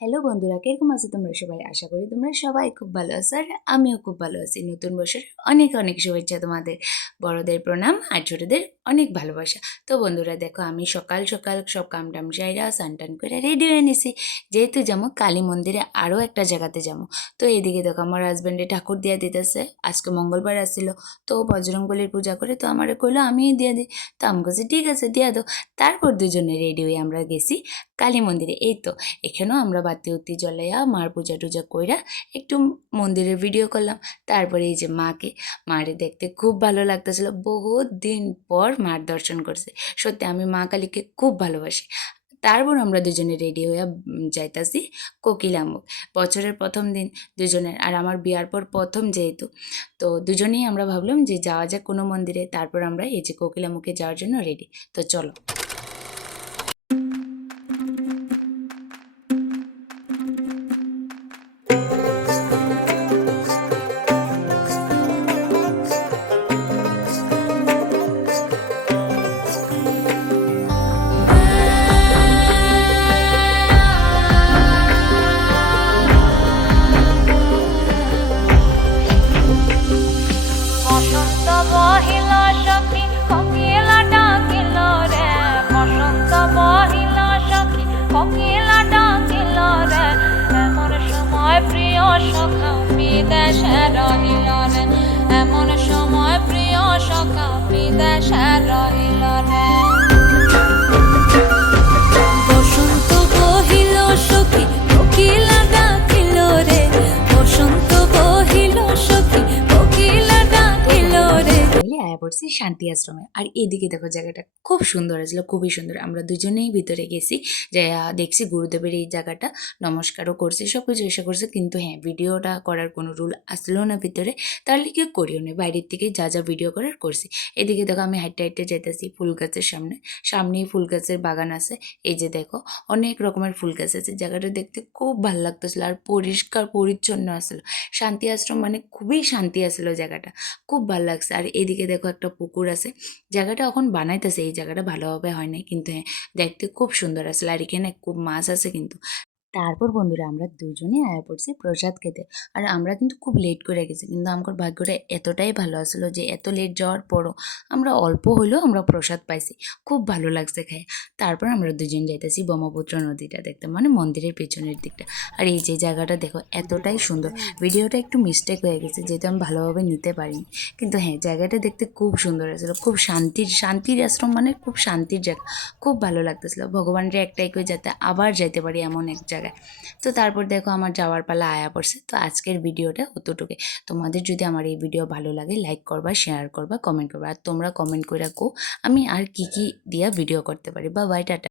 Hello বন্ধুরা, কিরকম আছো তোমরা সবাই? আশা করি তোমরা সবাই খুব ভালো আছো আর আমিও খুব ভালো আছি। নতুন বছর অনেক অনেক শুভেচ্ছা তোমাদের। বড়দের প্রণাম আর ছোটদের অনেক ভালোবাসা। তো বন্ধুরা দেখো, আমি সকাল সকাল সব কাম টাম সাইরা স্নান টান করে রেডি হয়ে নিছি, যেহেতু যাবো কালী মন্দিরে আরও একটা জায়গাতে যাবো। তো এইদিকে দেখো আমার হাজব্যান্ডে ঠাকুর দিয়া দিতেছে। আজকে মঙ্গলবার আসছিল, তো বজরংবলীর পূজা করে তো আমার কইলো আমিই দিয়ে দিই। তো আমি কাছে ঠিক আছে দিয়া দো। তারপর দুজনে রেডি হয়ে আমরা গেছি কালী মন্দিরে। এই তো এখানেও আমরা বাতি উতি জ্বলাইয়া মার পূজা টুজা কইরা একটু মন্দিরের ভিডিও করলাম। তারপরে এই যে মারে দেখতে খুব ভালো লাগতেছিল, বহুত দিন পর মার দর্শন করছে। সত্যি আমি মা কালীকে খুব ভালোবাসি। তারপর আমরা দুজনে রেডি হইয়া যাইতাছি কোকিলামুখ। বছরের প্রথম দিন দুজনের, আর আমার বিয়ার পর প্রথম যেহেতু, তো দুজনেই আমরা ভাবলাম যে যাওয়া যাক কোনো মন্দিরে। তারপর আমরা এই যে কোকিলামুখে যাওয়ার জন্য রেডি। তো চলো। বসন্ত বহিল সখী কোকিলা ডাকিল রে, বসন্ত বহিল সখী কোকিলা ডাকিল রে, এমন সময় প্রিয় সখা বিদেশে রহিল রে, এমন সময় প্রিয় সখা বিদেশে রহিল রে। বসন্ত বহিল সখী কোকিলা ডাকিল রে, বসন্ত বহিল সখী কোকিলা ডাকিল রে। ফাইনালি আয়া পড়ছি শান্তি আশ্রমে। আর এদিকে দেখো জায়গাটা খুব সুন্দর আসলো, খুবই সুন্দর। আমরা দুজনেই ভিতরে গেছি, যে দেখছি গুরুদেবের এই জায়গাটা, নমস্কারও করছি, সব কিছু এসে করছে। কিন্তু হ্যাঁ, ভিডিওটা করার কোনো রুল আসলো না ভিতরে, তাহলে কি করিও না, বাইরের থেকে যা যা ভিডিও করার করছি। এদিকে দেখো আমি হাইটে হাইটে যেতেছি ফুল গাছের সামনেই ফুল গাছের বাগান আছে। এই যে দেখো অনেক রকমের ফুল গাছ আছে। জায়গাটা দেখতে খুব ভালো লাগতেছিল আর পরিষ্কার পরিচ্ছন্ন আসলো। শান্তি আশ্রম মানে খুবই শান্তি আসলো জায়গাটা, খুব ভালো লাগছে। আর এদিকে দেখো একটা পুকুর আছে, জায়গাটা এখন বানাইতেছে, এই জায়গাটা ভালোভাবে হয় নাই, কিন্তু হ্যাঁ দেখতে খুব সুন্দর আসলে। আর এখানে খুব মাছ আছে কিন্তু। তারপর বন্ধুরা আমরা দুজনে আয়া পড়ছি প্রসাদ খেতে। আর আমরা কিন্তু খুব লেট করে গেছি, কিন্তু আমার ভাগ্যটা এতটাই ভালো আসলো যে এত লেট যাওয়ার পরও আমরা অল্প হলেও আমরা প্রসাদ পাইছি, খুব ভালো লাগছে খায়। তারপর আমরা দুজন যাইতেছি ব্রহ্মপুত্র নদীটা দেখতে, মানে মন্দিরের পেছনের দিকটা। আর এই যে জায়গাটা দেখো এতটাই সুন্দর। ভিডিওটা একটু মিস্টেক হয়ে গেছে, যেহেতু আমি ভালোভাবে নিতে পারিনি, কিন্তু হ্যাঁ জায়গাটা দেখতে খুব সুন্দর আসছিল, খুব শান্তির আশ্রম, মানে খুব শান্তির জায়গা, খুব ভালো লাগতেছিল। ভগবানের একটাই কই যাতে আবার যাইতে পারি এমন এক জায়গায়। তো তারপর দেখো আমার যাওয়ার পালা আয়া পড়ছে। তো আজকের ভিডিওটা অতটুকুই। তোমাদের যদি আমার এই ভিডিও ভালো লাগে, লাইক করবা, শেয়ার করবা, কমেন্ট করবা। আর তোমরা কমেন্ট করে রাখো আমি আর কি কি দিয়া ভিডিও করতে পারি। বা বাই, টাটা।